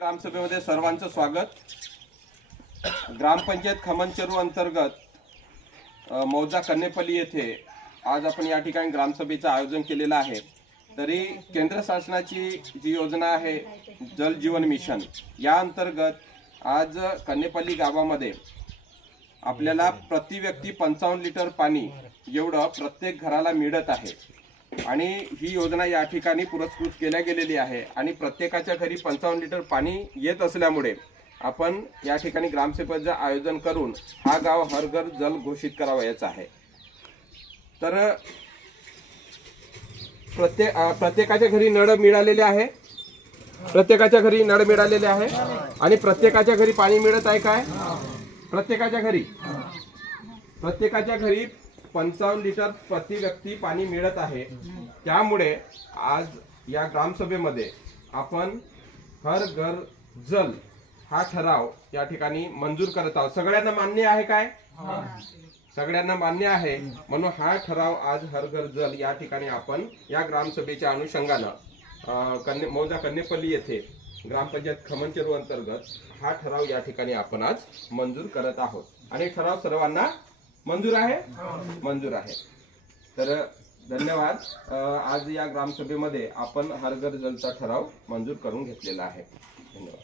ग्रामसभेमध्ये सर्वांचं स्वागत। ग्रामपंचायत खमनचेरू अंतर्गत मौजा कन्नेपल्ली येथे आज आपण या ठिकाणी ग्रामसभेचं आयोजन केलेलं आहे। तरी केंद्र शासनाची जी योजना आहे जल जीवन मिशन या अंतर्गत आज कन्नेपल्ली गावामध्ये आपल्याला प्रति व्यक्ती 55 लिटर पाणी एवढं प्रत्येक घराला मिळत आहे आणि ही योजना या ठिकाणी पुरस्कृत केल्या गेलेली आहे आणि प्रत्येकाच्या घरी 55 लिटर पाणी येत असल्यामुळे आपण या ठिकाणी ग्रामसभेचं आयोजन करून हा गाव हर घर जल घोषित करावयाचा आहे। तर प्रत्येकाच्या घरी नळ मिळालेले आहे, प्रत्येकाच्या घरी नळ मिळालेले आहे आणि प्रत्येकाच्या घरी पाणी मिळत आहे काय? प्रत्येकाच्या घरी 55 लिटर प्रति व्यक्ती पाणी मिळत आहे। त्यामुळे आज या ग्रामसभेमध्ये आपण हर घर जल हा ठराव या ठिकाणी मंजूर करत आहोत। सगळ्यांना मान्य आहे काय? सगळ्यांना मान्य आहे, म्हणून हा ठराव आज हर घर जल या ठिकाणी आपण या ग्रामसभेच्या अनुषंगाने मौजा कन्नेपल्ली येथे ग्रामपंचायत खमनचेरू अंतर्गत हा ठराव या ठिकाणी आपण आज मंजूर करत आहोत आणि ठराव सर्वांना मंजूर आहे? मंजूर आहे। तर धन्यवाद। आज या ग्रामसभेमध्ये आपण हर घर जलचा ठराव मंजूर करून घेतलेला आहे। धन्यवाद।